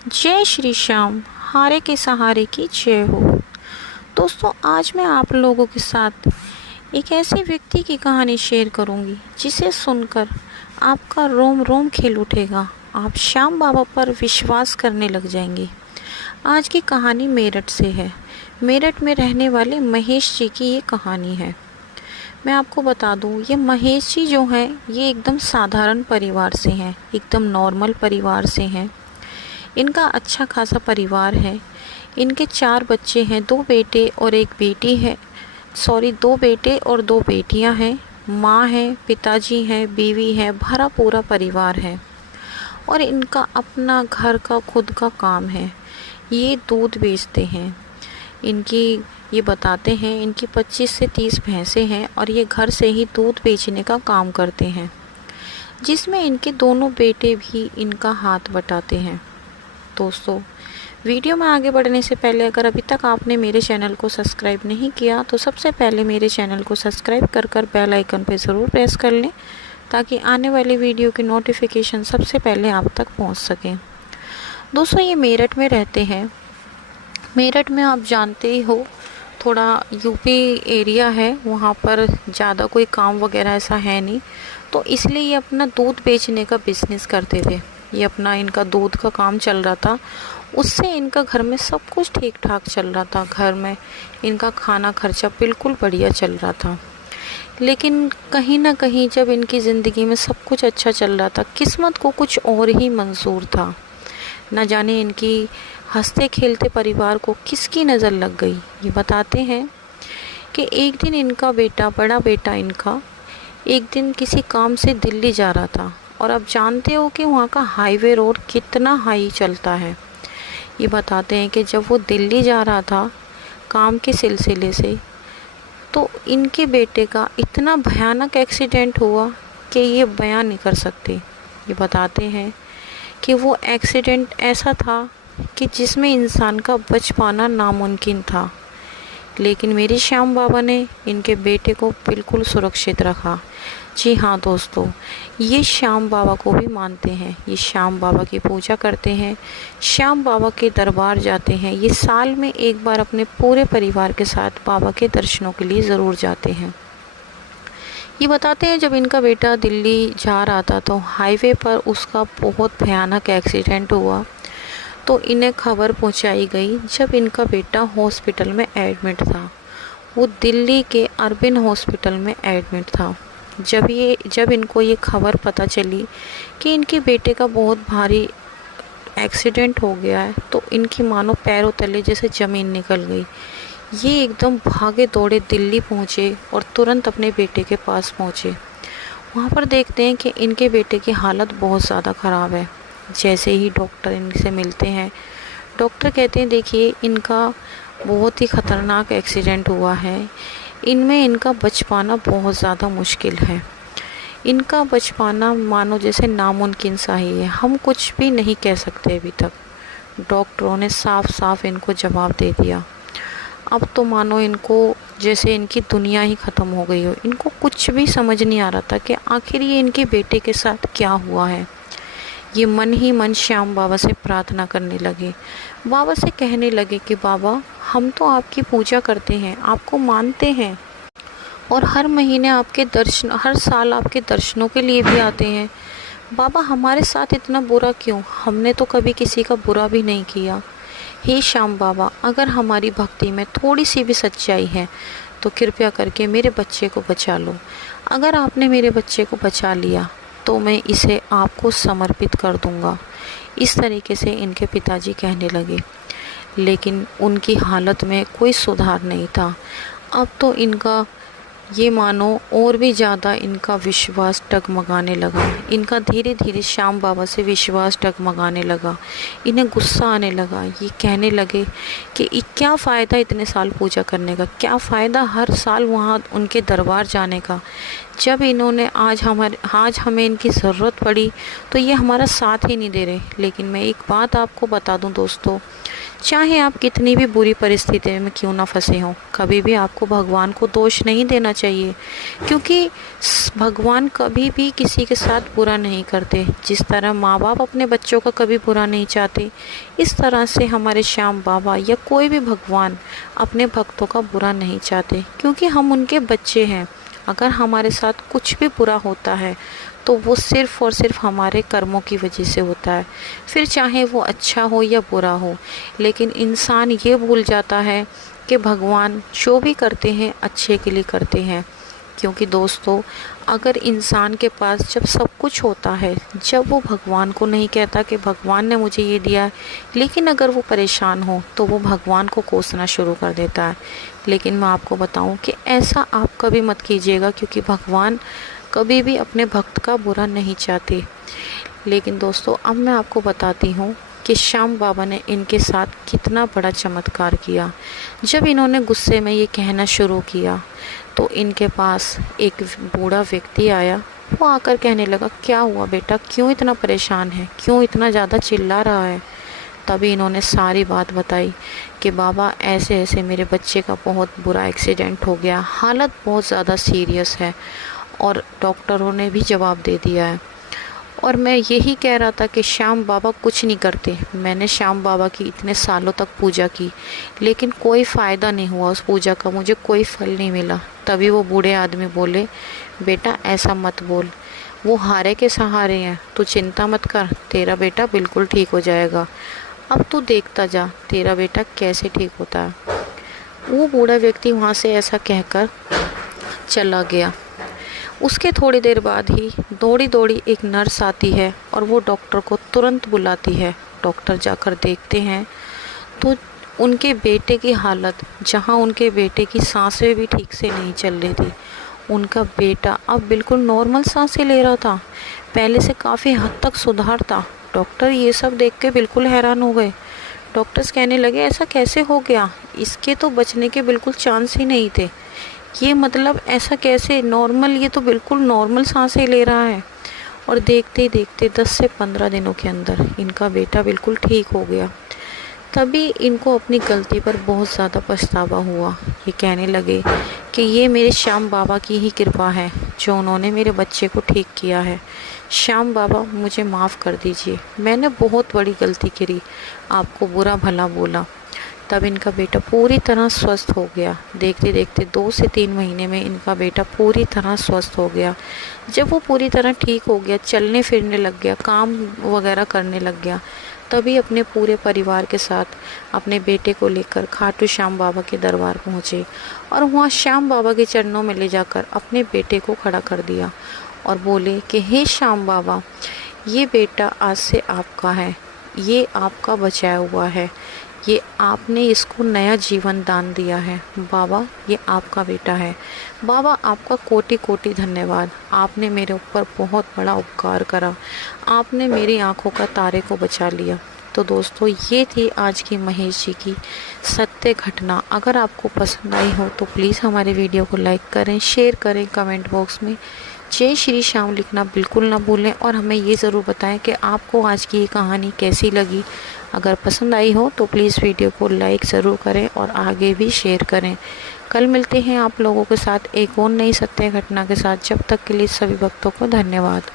जय श्री श्याम, हारे के सहारे की जय हो। दोस्तों, आज मैं आप लोगों के साथ एक ऐसे व्यक्ति की कहानी शेयर करूंगी जिसे सुनकर आपका रोम रोम खिल उठेगा। आप श्याम बाबा पर विश्वास करने लग जाएंगे। आज की कहानी मेरठ से है। मेरठ में रहने वाले महेश जी की ये कहानी है। मैं आपको बता दूं, ये महेश जी जो हैं ये एकदम साधारण परिवार से हैं, एकदम नॉर्मल परिवार से हैं। इनका अच्छा खासा परिवार है। इनके 4 बच्चे हैं, 2 बेटे और 1 बेटी है। 2 बेटे और 2 बेटियां हैं। माँ है, पिताजी हैं, बीवी है, भरा पूरा परिवार है। और इनका अपना घर का खुद का काम है। ये दूध बेचते हैं। इनकी ये बताते हैं इनकी 25 से 30 भैंसें हैं और ये घर से ही दूध बेचने का काम करते हैं, जिसमें इनके दोनों बेटे भी इनका हाथ बटाते हैं। दोस्तों, वीडियो में आगे बढ़ने से पहले अगर अभी तक आपने मेरे चैनल को सब्सक्राइब नहीं किया तो सबसे पहले मेरे चैनल को सब्सक्राइब कर बेल आइकन पर ज़रूर प्रेस कर लें, ताकि आने वाली वीडियो की नोटिफिकेशन सबसे पहले आप तक पहुंच सके। दोस्तों, ये मेरठ में रहते हैं। मेरठ में आप जानते ही हो, थोड़ा यूपी एरिया है, वहाँ पर ज़्यादा कोई काम वगैरह ऐसा है नहीं, तो इसलिए ये अपना दूध बेचने का बिज़नेस करते थे। ये अपना इनका दूध का काम चल रहा था, उससे इनका घर में सब कुछ ठीक ठाक चल रहा था। घर में इनका खाना खर्चा बिल्कुल बढ़िया चल रहा था। लेकिन कहीं ना कहीं जब इनकी ज़िंदगी में सब कुछ अच्छा चल रहा था, किस्मत को कुछ और ही मंजूर था। न जाने इनकी हंसते खेलते परिवार को किसकी नज़र लग गई। ये बताते हैं कि एक दिन इनका बेटा, बड़ा बेटा इनका, एक दिन किसी काम से दिल्ली जा रहा था। और आप जानते हो कि वहाँ का हाईवे रोड कितना हाई चलता है। ये बताते हैं कि जब वो दिल्ली जा रहा था काम के सिलसिले से, तो इनके बेटे का इतना भयानक एक्सीडेंट हुआ कि ये बयान नहीं कर सकते। ये बताते हैं कि वो एक्सीडेंट ऐसा था कि जिसमें इंसान का बच पाना नामुमकिन था। लेकिन मेरे श्याम बाबा ने इनके बेटे को बिल्कुल सुरक्षित रखा। जी हाँ दोस्तों, ये श्याम बाबा को भी मानते हैं। ये श्याम बाबा की पूजा करते हैं, श्याम बाबा के दरबार जाते हैं। ये साल में एक बार अपने पूरे परिवार के साथ बाबा के दर्शनों के लिए ज़रूर जाते हैं। ये बताते हैं जब इनका बेटा दिल्ली जा रहा था तो हाईवे पर उसका बहुत भयानक एक्सीडेंट हुआ। तो इन्हें खबर पहुंचाई गई जब इनका बेटा हॉस्पिटल में एडमिट था। वो दिल्ली के अरबिन हॉस्पिटल में एडमिट था। जब इनको ये खबर पता चली कि इनके बेटे का बहुत भारी एक्सीडेंट हो गया है, तो इनकी मानो पैरों तले जैसे ज़मीन निकल गई। ये एकदम भागे दौड़े दिल्ली पहुँचे और तुरंत अपने बेटे के पास पहुँचे। वहाँ पर देखते हैं कि इनके बेटे की हालत बहुत ज़्यादा ख़राब है। जैसे ही डॉक्टर इनसे मिलते हैं, डॉक्टर कहते हैं देखिए, इनका बहुत ही ख़तरनाक एक्सीडेंट हुआ है, इनमें इनका बच पाना बहुत ज़्यादा मुश्किल है। इनका बच पाना मानो जैसे नामुमकिन सा ही है, हम कुछ भी नहीं कह सकते अभी तक। डॉक्टरों ने साफ साफ इनको जवाब दे दिया। अब तो मानो इनको जैसे इनकी दुनिया ही ख़त्म हो गई हो। इनको कुछ भी समझ नहीं आ रहा था कि आखिर ये इनके बेटे के साथ क्या हुआ है। ये मन ही मन श्याम बाबा से प्रार्थना करने लगे। बाबा से कहने लगे कि बाबा, हम तो आपकी पूजा करते हैं, आपको मानते हैं और हर महीने आपके दर्शन, हर साल आपके दर्शनों के लिए भी आते हैं। बाबा, हमारे साथ इतना बुरा क्यों? हमने तो कभी किसी का बुरा भी नहीं किया। हे श्याम बाबा, अगर हमारी भक्ति में थोड़ी सी भी सच्चाई है तो कृपया करके मेरे बच्चे को बचा लो। अगर आपने मेरे बच्चे को बचा लिया तो मैं इसे आपको समर्पित कर दूंगा। इस तरीके से इनके पिताजी कहने लगे। लेकिन उनकी हालत में कोई सुधार नहीं था। अब तो इनका ये मानो और भी ज़्यादा इनका विश्वास डगमगाने लगा। इनका धीरे धीरे श्याम बाबा से विश्वास डगमगाने लगा। इन्हें गुस्सा आने लगा। ये कहने लगे कि क्या फ़ायदा इतने साल पूजा करने का, क्या फ़ायदा हर साल वहाँ उनके दरबार जाने का, जब इन्होंने आज हमें इनकी ज़रूरत पड़ी तो ये हमारा साथ ही नहीं दे रहे। लेकिन मैं एक बात आपको बता दूं दोस्तों, चाहे आप कितनी भी बुरी परिस्थिति में क्यों ना फंसे हों, कभी भी आपको भगवान को दोष नहीं देना चाहिए, क्योंकि भगवान कभी भी किसी के साथ बुरा नहीं करते। जिस तरह माँ बाप अपने बच्चों का कभी बुरा नहीं चाहते, इस तरह से हमारे श्याम बाबा या कोई भी भगवान अपने भक्तों का बुरा नहीं चाहते, क्योंकि हम उनके बच्चे हैं। अगर हमारे साथ कुछ भी बुरा होता है तो वो सिर्फ़ और सिर्फ हमारे कर्मों की वजह से होता है, फिर चाहे वो अच्छा हो या बुरा हो। लेकिन इंसान ये भूल जाता है कि भगवान जो भी करते हैं अच्छे के लिए करते हैं। क्योंकि दोस्तों, अगर इंसान के पास जब सब कुछ होता है, जब वो भगवान को नहीं कहता कि भगवान ने मुझे ये दिया है, लेकिन अगर वो परेशान हो तो वो भगवान को कोसना शुरू कर देता है। लेकिन मैं आपको बताऊं कि ऐसा आप कभी मत कीजिएगा, क्योंकि भगवान कभी भी अपने भक्त का बुरा नहीं चाहते। लेकिन दोस्तों, अब मैं आपको बताती हूँ कि श्याम बाबा ने इनके साथ कितना बड़ा चमत्कार किया। जब इन्होंने गुस्से में ये कहना शुरू किया तो इनके पास एक बूढ़ा व्यक्ति आया। वो आकर कहने लगा, क्या हुआ बेटा, क्यों इतना परेशान है, क्यों इतना ज़्यादा चिल्ला रहा है। तभी इन्होंने सारी बात बताई कि बाबा ऐसे ऐसे मेरे बच्चे का बहुत बुरा एक्सीडेंट हो गया, हालत बहुत ज़्यादा सीरियस है और डॉक्टरों ने भी जवाब दे दिया है। और मैं यही कह रहा था कि श्याम बाबा कुछ नहीं करते। मैंने श्याम बाबा की इतने सालों तक पूजा की, लेकिन कोई फ़ायदा नहीं हुआ उस पूजा का, मुझे कोई फल नहीं मिला। तभी वो बूढ़े आदमी बोले, बेटा ऐसा मत बोल, वो हारे के सहारे हैं, तू चिंता मत कर, तेरा बेटा बिल्कुल ठीक हो जाएगा। अब तू देखता जा तेरा बेटा कैसे ठीक होता है। वो बूढ़ा व्यक्ति वहाँ से ऐसा कहकर चला गया। उसके थोड़ी देर बाद ही दौड़ी दौड़ी एक नर्स आती है और वो डॉक्टर को तुरंत बुलाती है। डॉक्टर जाकर देखते हैं तो उनके बेटे की हालत, जहाँ उनके बेटे की सांसें भी ठीक से नहीं चल रही थी, उनका बेटा अब बिल्कुल नॉर्मल सांसें ले रहा था, पहले से काफ़ी हद तक सुधार था। डॉक्टर ये सब देख के बिल्कुल हैरान हो गए। डॉक्टर्स कहने लगे, ऐसा कैसे हो गया, इसके तो बचने के बिल्कुल चांस ही नहीं थे। ये मतलब ऐसा कैसे नॉर्मल, ये तो बिल्कुल नॉर्मल सांसें ले रहा है। और देखते ही देखते 10 से 15 दिनों के अंदर इनका बेटा बिल्कुल ठीक हो गया। तभी इनको अपनी गलती पर बहुत ज़्यादा पछतावा हुआ। ये कहने लगे कि ये मेरे श्याम बाबा की ही कृपा है जो उन्होंने मेरे बच्चे को ठीक किया है। श्याम बाबा मुझे माफ़ कर दीजिए, मैंने बहुत बड़ी गलती करी, आपको बुरा भला बोला। तब इनका बेटा पूरी तरह स्वस्थ हो गया। देखते देखते 2 से 3 महीने में इनका बेटा पूरी तरह स्वस्थ हो गया। जब वो पूरी तरह ठीक हो गया, चलने फिरने लग गया, काम वगैरह करने लग गया, तभी अपने पूरे परिवार के साथ अपने बेटे को लेकर खाटू श्याम बाबा के दरबार पहुँचे और वहाँ श्याम बाबा के चरणों में ले जाकर अपने बेटे को खड़ा कर दिया और बोले कि हे श्याम बाबा, ये बेटा आज से आपका है, ये आपका बचाया हुआ है, ये आपने इसको नया जीवन दान दिया है। बाबा ये आपका बेटा है। बाबा आपका कोटि कोटि धन्यवाद, आपने मेरे ऊपर बहुत बड़ा उपकार करा, आपने मेरी आंखों का तारे को बचा लिया। तो दोस्तों, ये थी आज की महेश जी की सत्य घटना। अगर आपको पसंद आई हो तो प्लीज़ हमारे वीडियो को लाइक करें, शेयर करें, कमेंट बॉक्स में जय श्री श्याम लिखना बिल्कुल ना भूलें और हमें ये ज़रूर बताएं कि आपको आज की ये कहानी कैसी लगी। अगर पसंद आई हो तो प्लीज़ वीडियो को लाइक ज़रूर करें और आगे भी शेयर करें। कल मिलते हैं आप लोगों के साथ एक और नई सत्य घटना के साथ। जब तक के लिए सभी भक्तों को धन्यवाद।